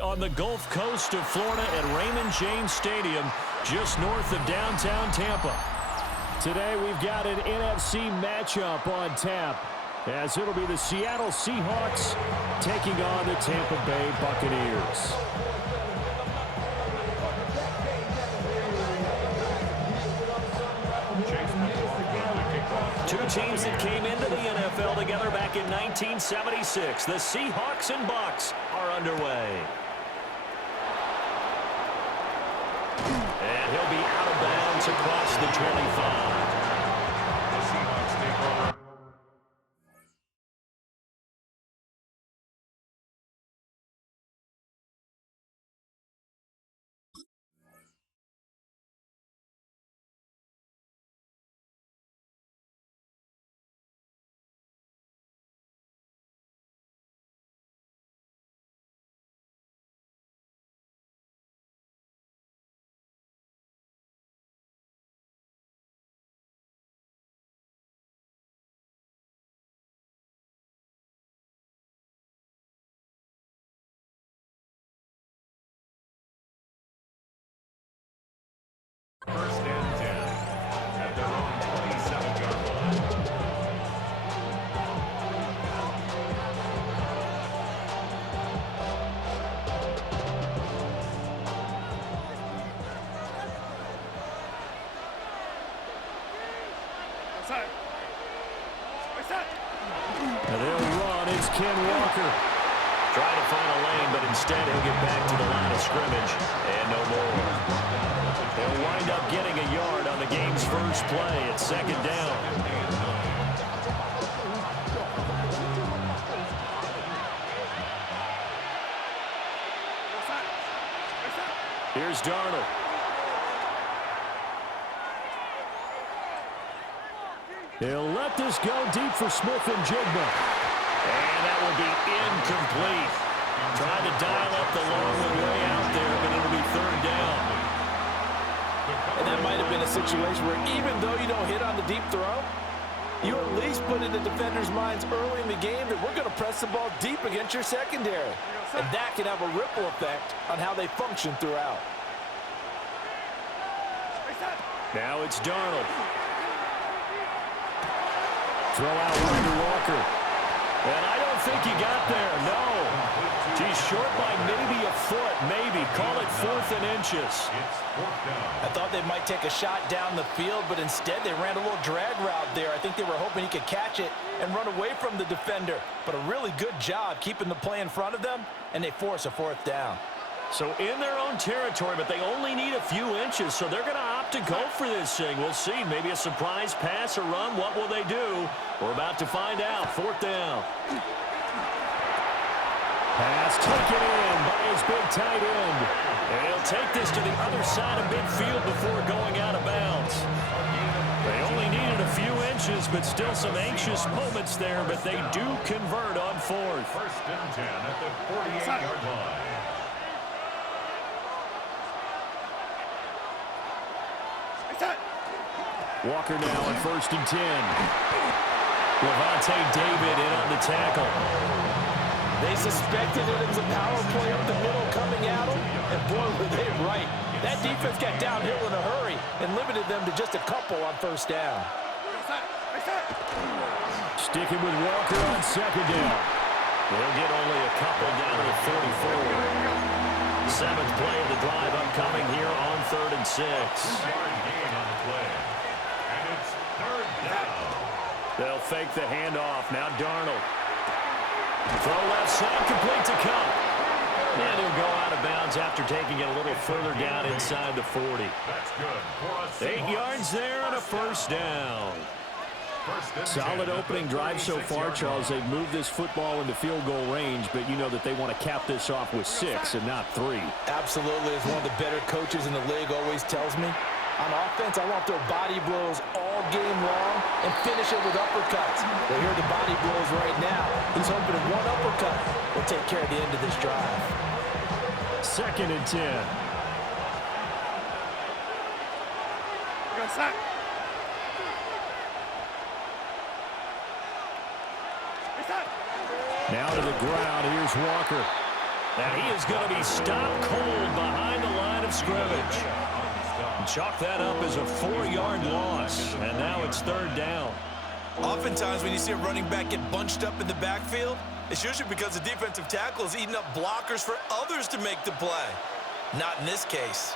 On the Gulf Coast of Florida at Raymond James Stadium, just north of downtown Tampa. Today we've got an NFC matchup on tap, as it'll be the Seattle Seahawks taking on the Tampa Bay Buccaneers. Two teams that came into the NFL together back in 1976. The Seahawks and Bucs are underway. And he'll be out of bounds across the 25. The Seahawks take over. First and 10 at their own 27-yard line. And they'll run. It's Ken Walker. Trying to find a lane, but instead he'll get back to the line of scrimmage. And no more. They'll wind up getting a yard on the game's first play at second down. Here's Darnold. They'll let this go deep for Smith and Jigba. And that will be incomplete. Trying to dial up the long way out there, but it'll be third down. And that might have been a situation where even though you don't hit on the deep throw, you at least put in the defenders' minds early in the game that we're going to press the ball deep against your secondary. And that can have a ripple effect on how they function throughout. Now it's Darnold. Throw out to Walker. And I don't think he got there, no. He's short by maybe a foot, maybe. Call it 4th and inches. I thought they might take a shot down the field, but instead they ran a little drag route there. I think they were hoping he could catch it and run away from the defender. But a really good job keeping the play in front of them, and they force a 4th down. So in their own territory, but they only need a few inches, so they're going to opt to go for this thing. We'll see. Maybe a surprise pass or run. What will they do? We're about to find out. 4th down. Pass taken in by his big tight end. And he'll take this to the other side of midfield before going out of bounds. They only needed a few inches, but still some anxious moments there, but they do convert on 4th. First and 10 at the 48-yard line. Walker now at 1st and 10. Levante David in on the tackle. They suspected it was a power play up the middle coming at them, and boy, were they right. That defense got downhill in a hurry and limited them to just a couple on 1st down. Sticking with Walker on 2nd down. They'll get only a couple down to the 44. 7th play of the drive upcoming here on 3rd and 6. Gain on the play. And it's 3rd down. They'll fake the handoff. Now Darnold. Throw left side, complete to Cup. And he'll go out of bounds after taking it a little further down inside the 40. That's good. 8 yards there and a 1st down. Solid opening drive so far, Charles. They've moved this football into field goal range, but you know that they want to cap this off with 6 and not 3. Absolutely. As one of the better coaches in the league always tells me, on offense, I want to throw body blows all game long and finish it with uppercuts. Well, here are the body blows right now. He's hoping that one uppercut will take care of the end of this drive. 2nd and 10. Now to the ground. Here's Walker. And he is going to be stopped cold behind the line of scrimmage. Chalk that up as a 4-yard loss. And now it's 3rd down. Oftentimes when you see a running back get bunched up in the backfield, it's usually because the defensive tackle is eating up blockers for others to make the play. Not in this case.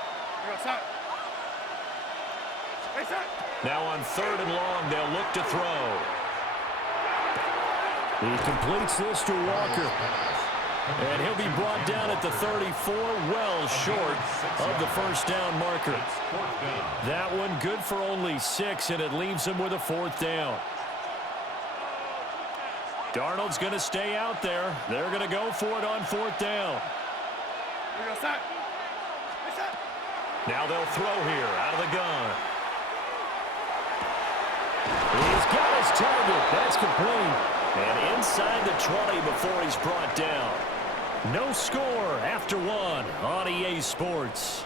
Now on 3rd and long, they'll look to throw. He completes this to Walker. And he'll be brought down at the 34, well short of the 1st down marker. That one good for only 6, and it leaves him with a 4th down. Darnold's going to stay out there. They're going to go for it on 4th down. Now they'll throw here out of the gun. He's got his target. That's complete. And inside the 20 before he's brought down. No score after 1 on EA Sports.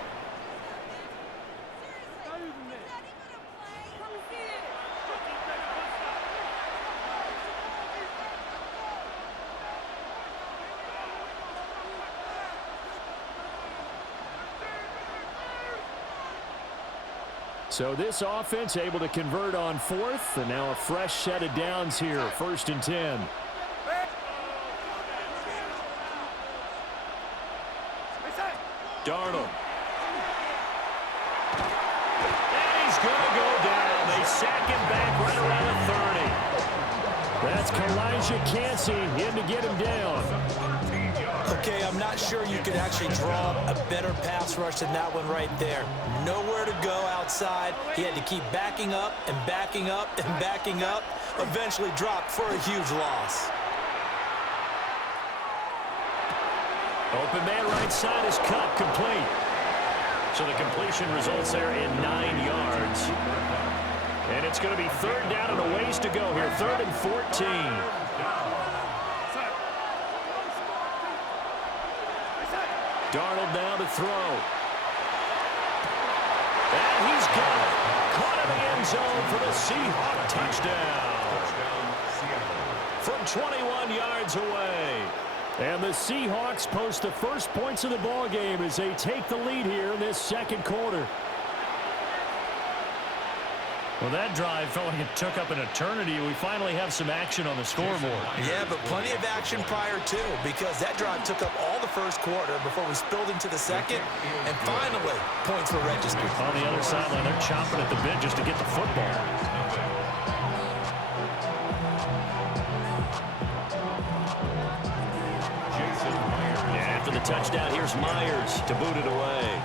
So this offense able to convert on 4th, and now a fresh set of downs here, 1st and 10. Darnold. And he's going to go down. They sack him back right around the 30. That's Kalijah Cansey in to get him down. Okay, I'm not sure you could actually draw a better pass rush than that one right there. Nowhere to go outside. He had to keep backing up and backing up and backing up. Eventually dropped for a huge loss. Open man right side is cut, complete. So the completion results there in 9 yards. And it's going to be 3rd down and a ways to go here. 3rd and 14. Darnold now to throw. And he's got it. Caught in the end zone for the Seahawk touchdown. From 21 yards away. And the Seahawks post the first points of the ball game as they take the lead here in this 2nd quarter. Well, that drive felt like it took up an eternity. We finally have some action on the scoreboard. Yeah, but plenty of action prior to, because that drive took up all the 1st quarter before we spilled into the 2nd, and finally, points were registered. On the other sideline, they're chomping at the bit just to get the football. Yeah, after the touchdown, here's Myers to boot it away.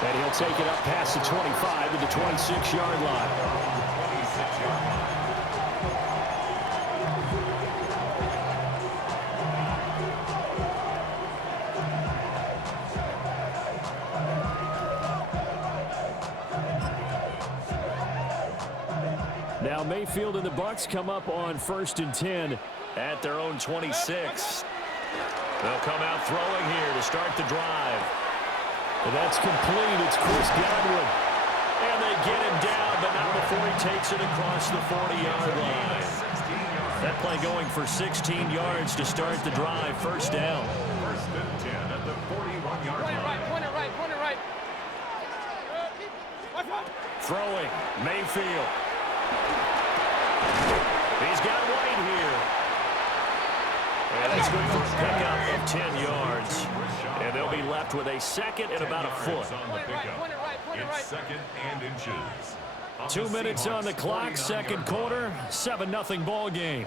And he'll take it up past the 25 to the 26-yard line. Now Mayfield and the Bucs come up on 1st and 10 at their own 26. They'll come out throwing here to start the drive. And that's complete. It's Chris Godwin. And they get him down, but not before he takes it across the 40-yard line. That play going for 16 yards to start the drive. 1st down. 1st and 10 at the 41-yard line. Point it right. Throwing. Mayfield. He's got White here. And that's good for a pickup of 10 yards. And they'll be left with a 2nd and about a foot. On the pickup. It's 2nd and inches. 2 minutes on the clock, 2nd quarter, 7-0 ball game.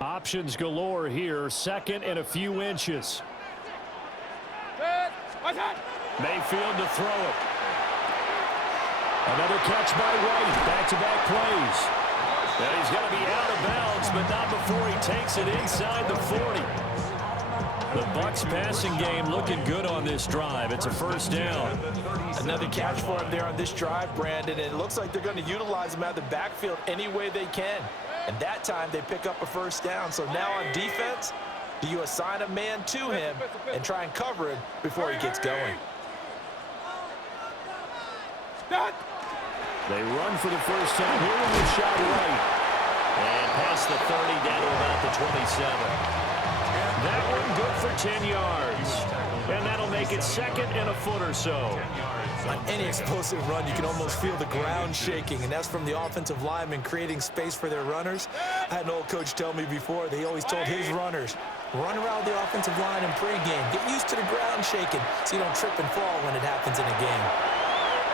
Options galore here, 2nd and a few inches. Mayfield to throw it. Another catch by White. Back-to-back plays. And he's going to be out of bounds, but not before he takes it inside the 40. The Bucs passing game looking good on this drive. It's a 1st down. Another catch for him there on this drive, Brandon. And it looks like they're going to utilize him out of the backfield any way they can. And that time they pick up a first down. So now on defense, do you assign a man to him and try and cover him before he gets going? They run for the first time here with the shot right. And past the 30 down to about the 27. That one good for 10 yards. And that'll make it second and a foot or so. On any explosive run, you can almost feel the ground shaking, and that's from the offensive linemen creating space for their runners. I had an old coach tell me before that he always told his runners, run around the offensive line in pregame. Get used to the ground shaking so you don't trip and fall when it happens in a game.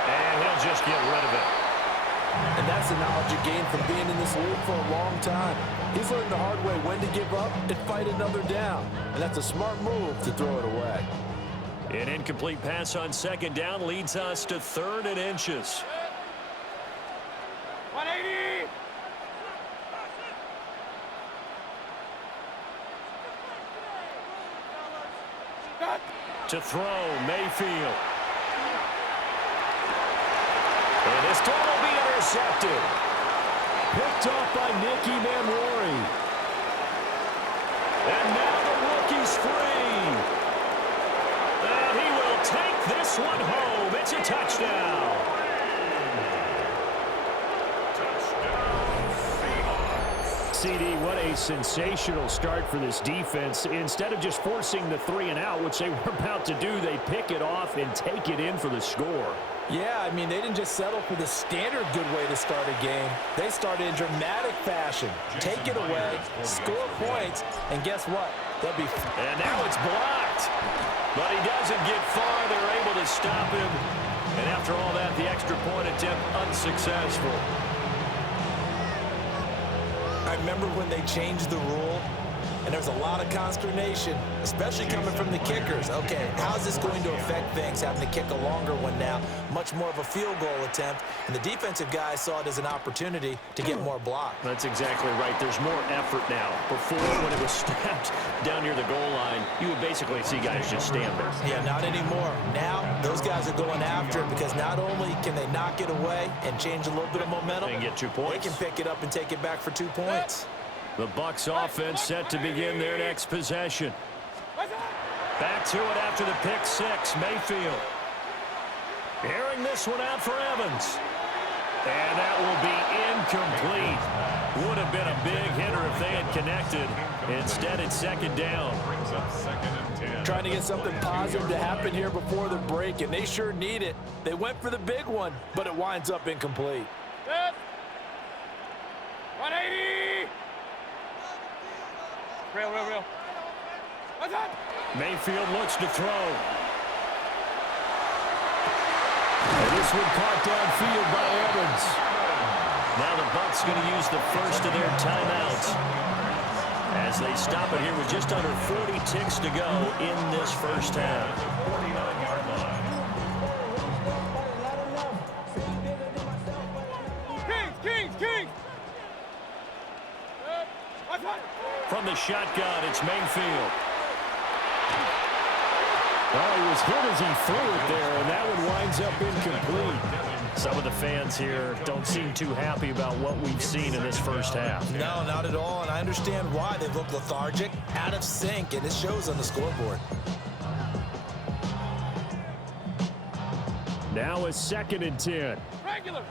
And he'll just get rid of it. And that's the knowledge you gain from being in this league for a long time. He's learned the hard way when to give up and fight another down. And that's a smart move to throw it away. An incomplete pass on second down leads us to 3rd and inches. 180! To throw, Mayfield. And this throw will be intercepted. Picked off by Nicky Manwari. And now the rookie's free. And he will take this one home. It's a touchdown. CD, what a sensational start for this defense. Instead of just forcing the 3 and out, which they were about to do, they pick it off and take it in for the score. Yeah, I mean, they didn't just settle for the standard good way to start a game. They started in dramatic fashion. Take it away, score points, and guess what? They'll be... And now it's blocked. But he doesn't get far. They're able to stop him. And after all that, the extra point attempt unsuccessful. I remember when they changed the rule, and there's a lot of consternation, especially coming from the kickers. Okay, how's this going to affect things, having to kick a longer one now, much more of a field goal attempt, and the defensive guys saw it as an opportunity to get more block. That's exactly right. There's more effort now. Before, when it was snapped down near the goal line, you would basically see guys just stand there. Yeah, not anymore. Now, those guys are going after it because not only can they knock it away and change a little bit of momentum, They can get 2 points. they can pick it up and take it back for 2 points. The Bucs offense set to begin their next possession. Back to it after the pick six, Mayfield. Airing this one out for Evans. And that will be incomplete. Would have been a big hitter if they had connected. Instead, it's second down. Trying to get something positive to happen here before the break, and they sure need it. They went for the big one, but it winds up incomplete. 180! Real. What's up? Mayfield looks to throw. And this one caught downfield by Evans. Now the Bucs going to use the first of their timeouts as they stop it here with just under 40 ticks to go in this first half. 49-yard line. Kings! What's up? From the shotgun, it's Mayfield. Well, he was hit as he threw it there, and that one winds up incomplete. Some of the fans here don't seem too happy about what we've seen in this first half. No, not at all, and I understand why. They look lethargic, out of sync, and it shows on the scoreboard. Now a 2nd and 10. Regular.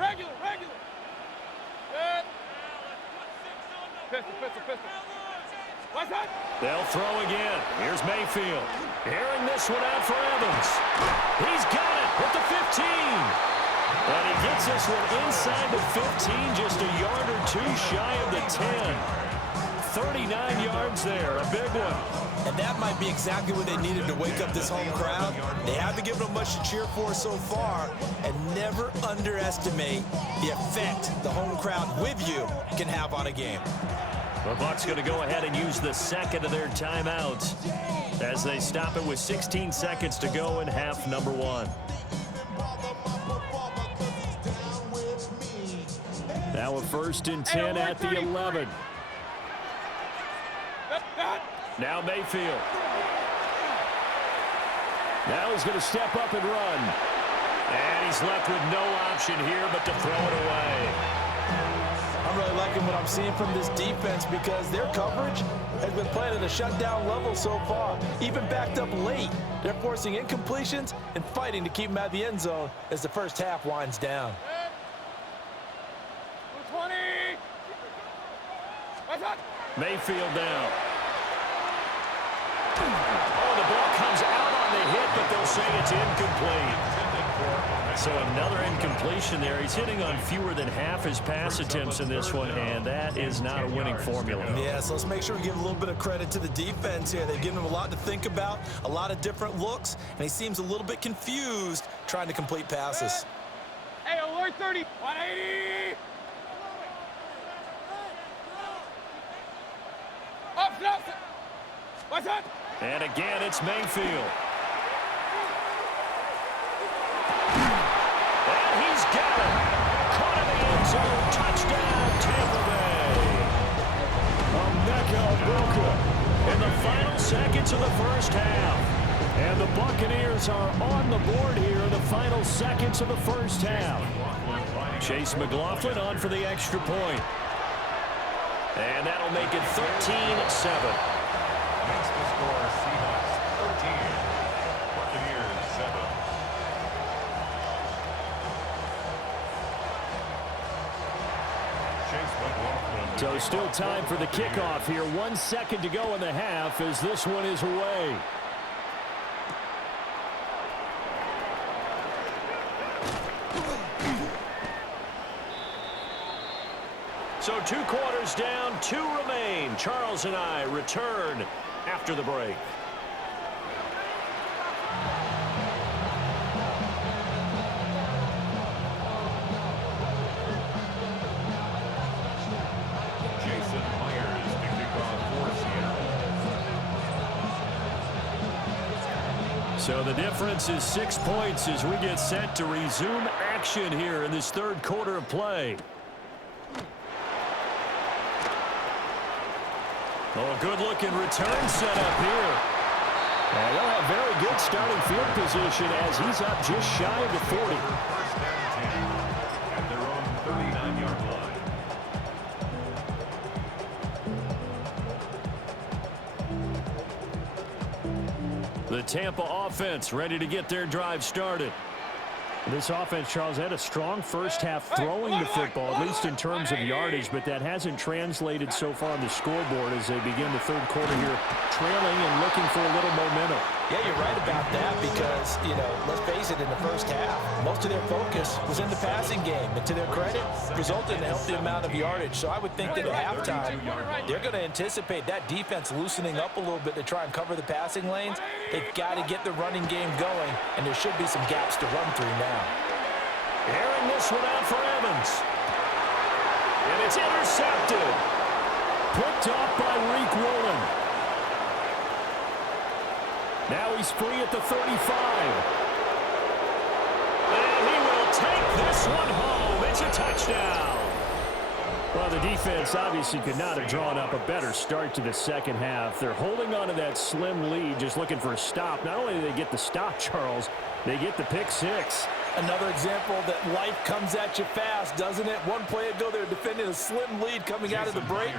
Pistol. What's up? They'll throw again. Here's Mayfield. Airing this one out for Evans. He's got it at the 15. And he gets this one inside the 15, just a yard or two shy of the 10. 39 yards there, a big one. And that might be exactly what they needed to wake up this home crowd. They haven't given them much to cheer for so far, and never underestimate the effect the home crowd with you can have on a game. The Bucs going to go ahead and use the second of their timeouts as they stop it with 16 seconds to go in half number 1. Now a 1st and 10 at the 11. Now Mayfield. Now he's going to step up and run. And he's left with no option here but to throw it away. I'm really liking what I'm seeing from this defense because their coverage has been playing at a shutdown level so far. Even backed up late, they're forcing incompletions and fighting to keep them out of the end zone as the first half winds down. 20. Mayfield down. Oh, the ball comes out on the hit, but they'll say it's incomplete. So another incompletion there. He's hitting on fewer than half his pass attempts in this one, and that is not a winning formula. Yeah, so let's make sure we give a little bit of credit to the defense here. They've given him a lot to think about, a lot of different looks, and he seems a little bit confused trying to complete passes. Hey, alert 30. 180. Up, up. What's that? And again, it's Mayfield. And he's got it. Caught in the end zone. Touchdown, Tampa Bay. Broker in the final seconds of the first half. And the Buccaneers are on the board here in the final seconds of the first half. Chase McLaughlin on for the extra point. And that'll make it 13-7. Makes the score Seahawks 13, Buccaneers 7. So still time for the kickoff here. 1 second to go in the half as this one is away. So 2 quarters down, 2 remain. Charles and I return after the break. Jason Myers to kick off for Seattle. So the difference is 6 points as we get set to resume action here in this third quarter of play. Oh, good-looking return set up here. And they'll have very good starting field position as he's up just shy of the 40. First down 10 at their own 39-yard line. The Tampa offense ready to get their drive started. This offense, Charles, had a strong first half throwing the football, at least in terms of yardage, but that hasn't translated so far on the scoreboard as they begin the third quarter here, trailing and looking for a little momentum. Yeah, you're right about that because, you know, let's face it, in the first half, most of their focus was in the passing game. And to their credit, resulted in a healthy amount of yardage. So I would think that at halftime, they're going to anticipate that defense loosening up a little bit to try and cover the passing lanes. They've got to get the running game going, and there should be some gaps to run through now. Airing this one out for Evans. And it's intercepted. Picked off by Reek Woolen. Now he's free at the 35. And he will take this one home. It's a touchdown. Well, the defense obviously could not have drawn up a better start to the second half. They're holding on to that slim lead, just looking for a stop. Not only do they get the stop, Charles, they get the pick six. Another example that life comes at you fast, doesn't it? One play ago, they were defending a slim lead coming out of the break.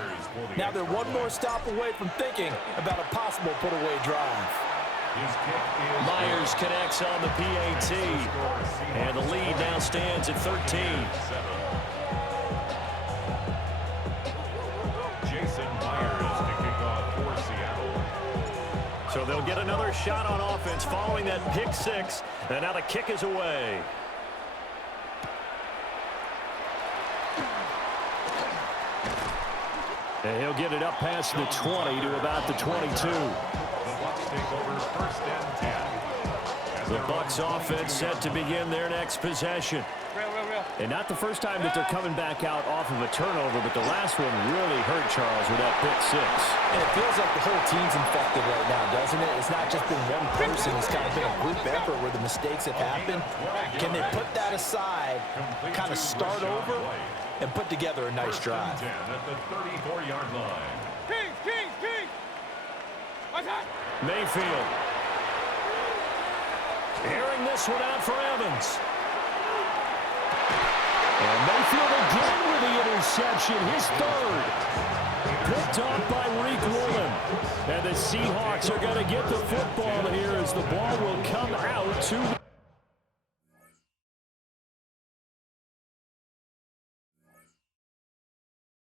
Now they're one more stop away from thinking about a possible put-away drive. Myers connects on the PAT, and the lead now stands at 13. Jason Myers to kick off for Seattle. So they'll get another shot on offense following that pick six, and now the kick is away. And he'll get it up past the 20 to about the 22. The Bucs take over first and 10. The Bucs offense set to begin their next possession. And not the first time that they're coming back out off of a turnover, but the last one really hurt Charles with that pick six. And it feels like the whole team's infected right now, doesn't it? It's not just been one person. It's kind of been a group effort where the mistakes have happened. Can they put that aside, kind of start over, and put together a nice drive? 10 at the 34-yard line. Kings! What's that? Mayfield. Airing this one out for Evans. And Mayfield again with the interception, his third. Picked off by Reek Woolen. And the Seahawks are going to get the football here as the ball will come out to